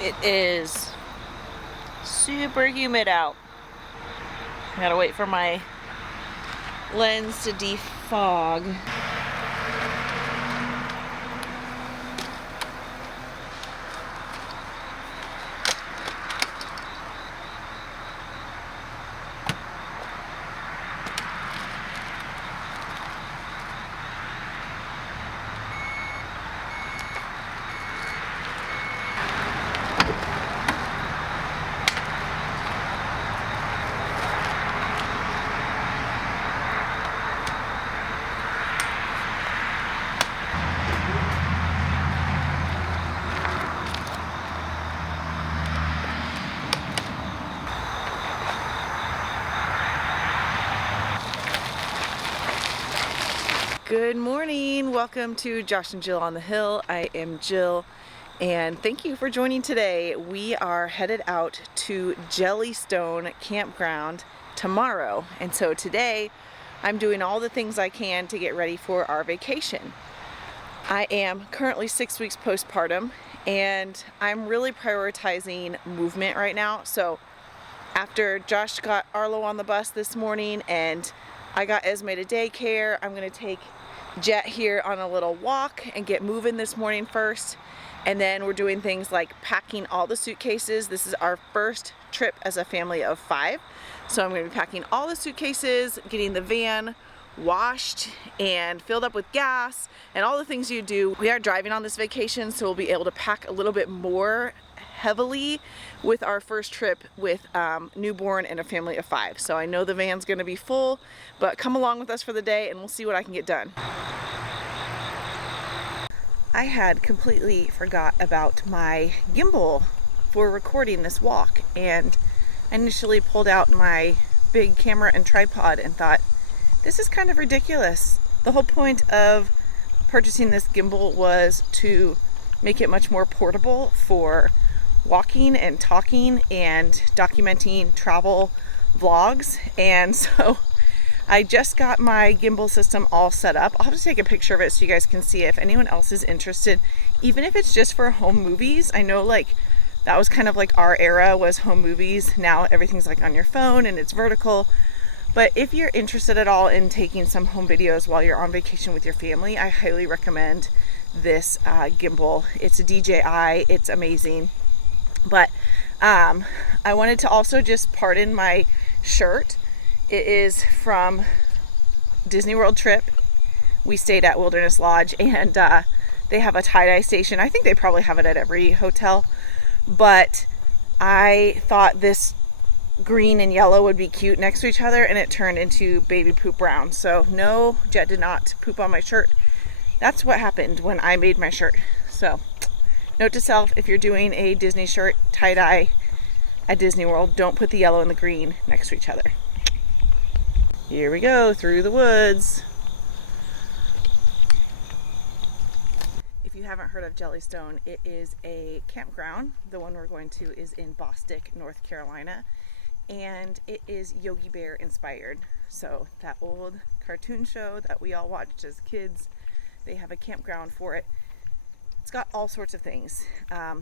It is super humid out. I gotta wait for my lens to defog. Good morning, welcome to Josh and Jill on the Hill. I am Jill and thank you for joining today. We are headed out to JellyStone Campground tomorrow, and so today I'm doing all the things I can to get ready for our vacation. I am currently 6 weeks postpartum and I'm really prioritizing movement right now. So after Josh got Arlo on the bus this morning and I got Esme to daycare, I'm going to take Jett here on a little walk and get moving this morning first. And then we're doing things like packing all the suitcases. This is our first trip as a family of 5. So I'm going to be packing all the suitcases, getting the van washed and filled up with gas and all the things you do. We are driving on this vacation, so we'll be able to pack a little bit more heavily with our first trip with newborn and a family of 5. So I know the van's going to be full, but come along with us for the day and we'll see what I can get done. I had completely forgot about my gimbal for recording this walk, and I initially pulled out my big camera and tripod and thought, this is kind of ridiculous. The whole point of purchasing this gimbal was to make it much more portable for walking and talking and documenting travel vlogs. And so I just got my gimbal system all set up. I'll have to take a picture of it so you guys can see it if anyone else is interested, even if it's just for home movies. I know like that was kind of like our era, was home movies. Now everything's like on your phone and it's vertical. But if you're interested at all in taking some home videos while you're on vacation with your family, I highly recommend this gimbal. It's a DJI, it's amazing. But I wanted to also just pardon my shirt. It is from Disney World trip. We stayed at Wilderness Lodge and they have a tie-dye station. I think they probably have it at every hotel. But I thought this green and yellow would be cute next to each other, and it turned into baby poop brown. So no, Jett did not poop on my shirt. That's what happened when I made my shirt. So note to self, if you're doing a Disney shirt tie-dye at Disney World, don't put the yellow and the green next to each other. Here we go through the woods. If you haven't heard of JellyStone, it is a campground. The one we're going to is in Bostic, North Carolina. And it is Yogi Bear inspired. So that old cartoon show that we all watched as kids, they have a campground for it. It's got all sorts of things.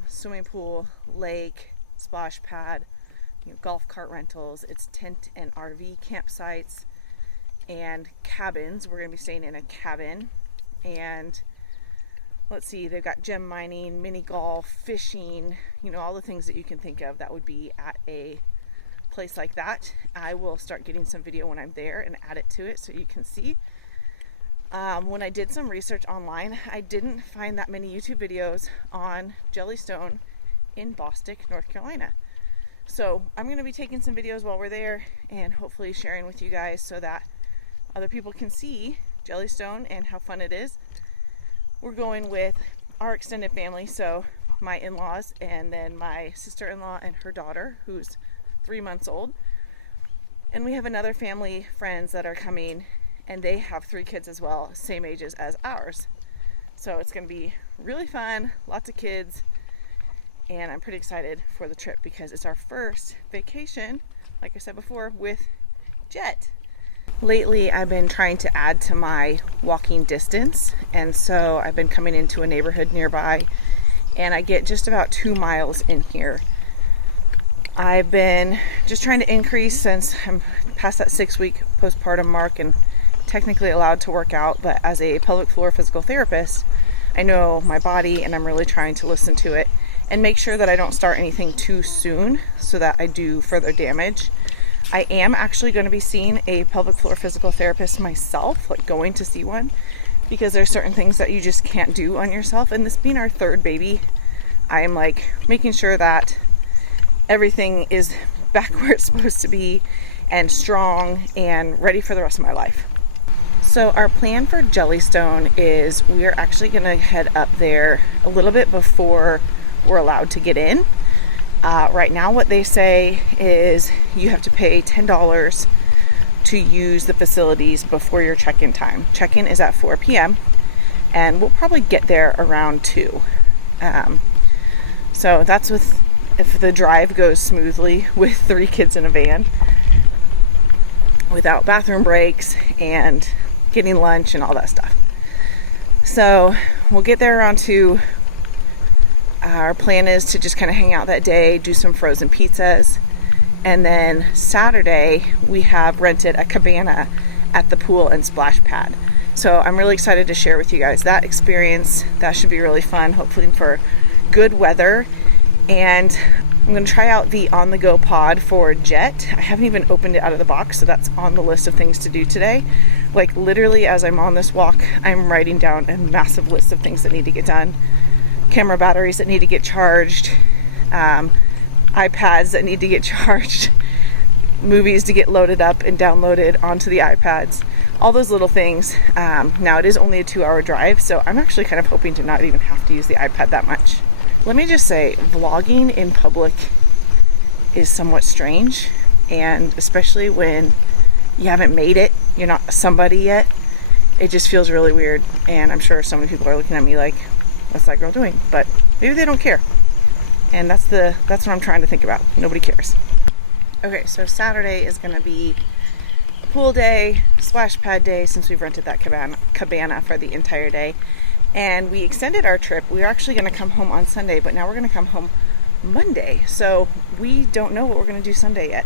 Swimming pool, lake, splash pad, golf cart rentals. It's tent and RV campsites and cabins. We're going to be staying in a cabin. And let's see, they've got gem mining, mini golf, fishing, all the things that you can think of that would be at a place like that. I will start getting some video when I'm there and add it to it so you can see. When I did some research online, I didn't find that many YouTube videos on JellyStone in Bostic, North Carolina. So I'm going to be taking some videos while we're there and hopefully sharing with you guys so that other people can see JellyStone and how fun it is. We're going with our extended family, so my in-laws and then my sister-in-law and her daughter, who's 3 months old. And we have another family friends that are coming, and they have 3 kids as well, same ages as ours. So it's going to be really fun, lots of kids, and I'm pretty excited for the trip because it's our first vacation, like I said before, with Jett. Lately I've been trying to add to my walking distance, and so I've been coming into a neighborhood nearby and I get just about 2 miles in here. I've been just trying to increase since I'm past that 6-week postpartum mark and technically allowed to work out, but as a pelvic floor physical therapist, I know my body and I'm really trying to listen to it and make sure that I don't start anything too soon so that I do further damage. I am actually going to be seeing a pelvic floor physical therapist myself, like going to see one, because there's certain things that you just can't do on yourself. And this being our third baby, I'm like making sure that everything is back where it's supposed to be and strong and ready for the rest of my life. So our plan for JellyStone is we are actually going to head up there a little bit before we're allowed to get in. Right now what they say is you have to pay $10 to use the facilities before your check-in time. Check-in is at 4 p.m. and we'll probably get there around 2. So that's if the drive goes smoothly with 3 kids in a van without bathroom breaks and getting lunch and all that stuff. So we'll get there around 2. Our plan is to just kind of hang out that day, do some frozen pizzas, and then Saturday we have rented a cabana at the pool and splash pad. So I'm really excited to share with you guys that experience. That should be really fun, hopefully for good weather. And I'm going to try out the on-the-go pod for Jett. I haven't even opened it out of the box, so that's on the list of things to do today. Like literally as I'm on this walk, I'm writing down a massive list of things that need to get done. Camera batteries that need to get charged, iPads that need to get charged, movies to get loaded up and downloaded onto the iPads, all those little things. Now it is only a 2-hour drive, so I'm actually kind of hoping to not even have to use the iPad that much. Let me just say, vlogging in public is somewhat strange, and especially when you haven't made it, you're not somebody yet, it just feels really weird. And I'm sure so many people are looking at me like, what's that girl doing? But maybe they don't care. And that's what I'm trying to think about. Nobody cares. Okay, so Saturday is going to be pool day, splash pad day, since we've rented that cabana for the entire day. And we extended our trip. We were actually going to come home on Sunday, but now we're going to come home Monday. So we don't know what we're going to do Sunday yet.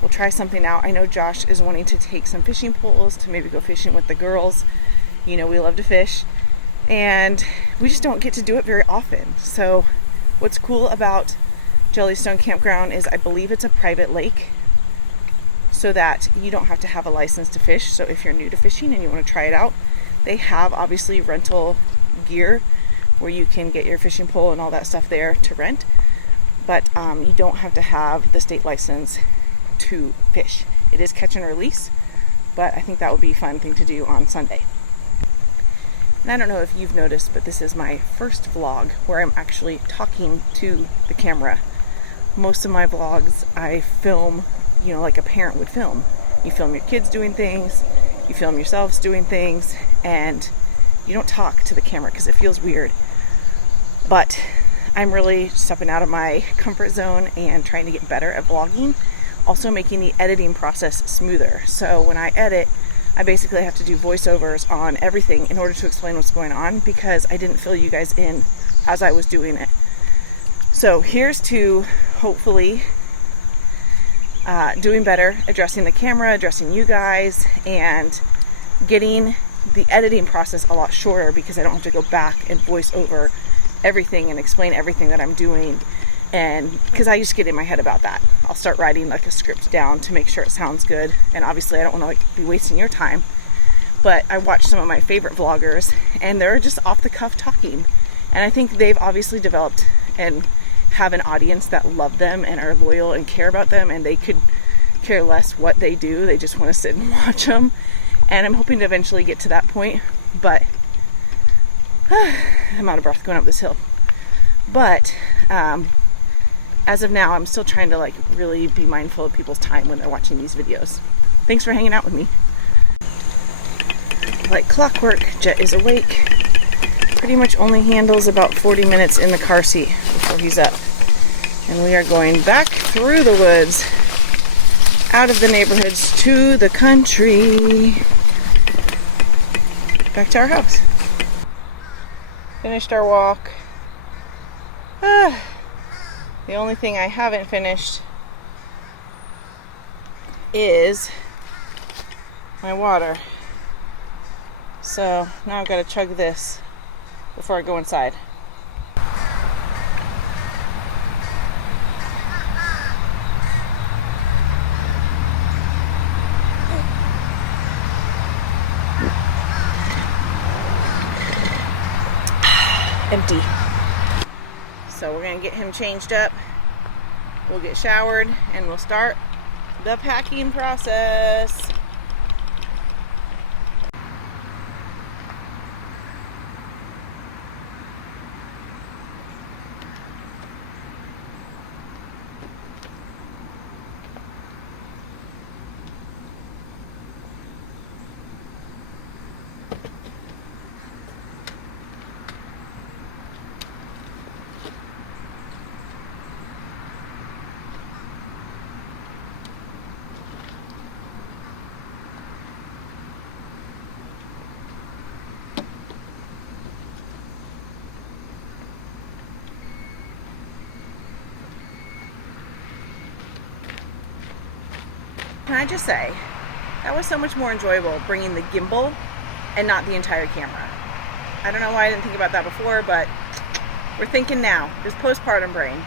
We'll try something out. I know Josh is wanting to take some fishing poles to maybe go fishing with the girls. You know, we love to fish. And we just don't get to do it very often. So what's cool about JellyStone Campground is I believe it's a private lake, so that you don't have to have a license to fish. So if you're new to fishing and you want to try it out, they have obviously rental gear where you can get your fishing pole and all that stuff there to rent. But you don't have to have the state license to fish. It is catch and release, but I think that would be a fun thing to do on Sunday. And I don't know if you've noticed, but this is my first vlog where I'm actually talking to the camera. Most of my vlogs I film, you know, like a parent would film. You film your kids doing things, you film yourselves doing things, and you don't talk to the camera because it feels weird. But I'm really stepping out of my comfort zone and trying to get better at vlogging, also making the editing process smoother. So when I edit, I basically have to do voiceovers on everything in order to explain what's going on, because I didn't fill you guys in as I was doing it. So here's to hopefully doing better, addressing the camera, addressing you guys, and getting the editing process a lot shorter, because I don't have to go back and voice over everything and explain everything that I'm doing. And because I just get in my head about that, I'll start writing like a script down to make sure it sounds good. And obviously I don't want to be wasting your time, but I watch some of my favorite vloggers and they're just off the cuff talking, and I think they've obviously developed and have an audience that love them and are loyal and care about them, and they could care less what they do. They just want to sit and watch them, and I'm hoping to eventually get to that point. But I'm out of breath going up this hill. But as of now, I'm still trying to like really be mindful of people's time when they're watching these videos. Thanks for hanging out with me. Like clockwork, Jett is awake. Pretty much only handles about 40 minutes in the car seat before he's up. And we are going back through the woods, out of the neighborhoods to the country. Back to our house. Finished our walk. The only thing I haven't finished is my water. So now I've got to chug this before I go inside. Empty. So we're gonna get him changed up, we'll get showered, and we'll start the packing process. Can I just say, that was so much more enjoyable bringing the gimbal and not the entire camera. I don't know why I didn't think about that before, but we're thinking now. There's postpartum brain.